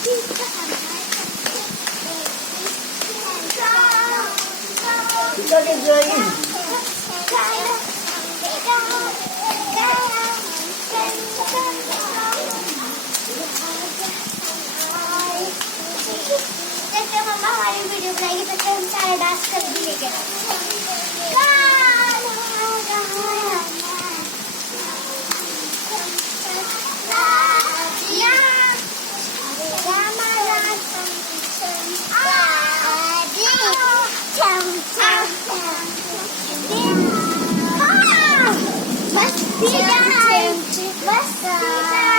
Look at Joey. जैसे मम्मा हमारी वीडियो बनाएगी तो हम सारा डांस कर भी लेंगे। बस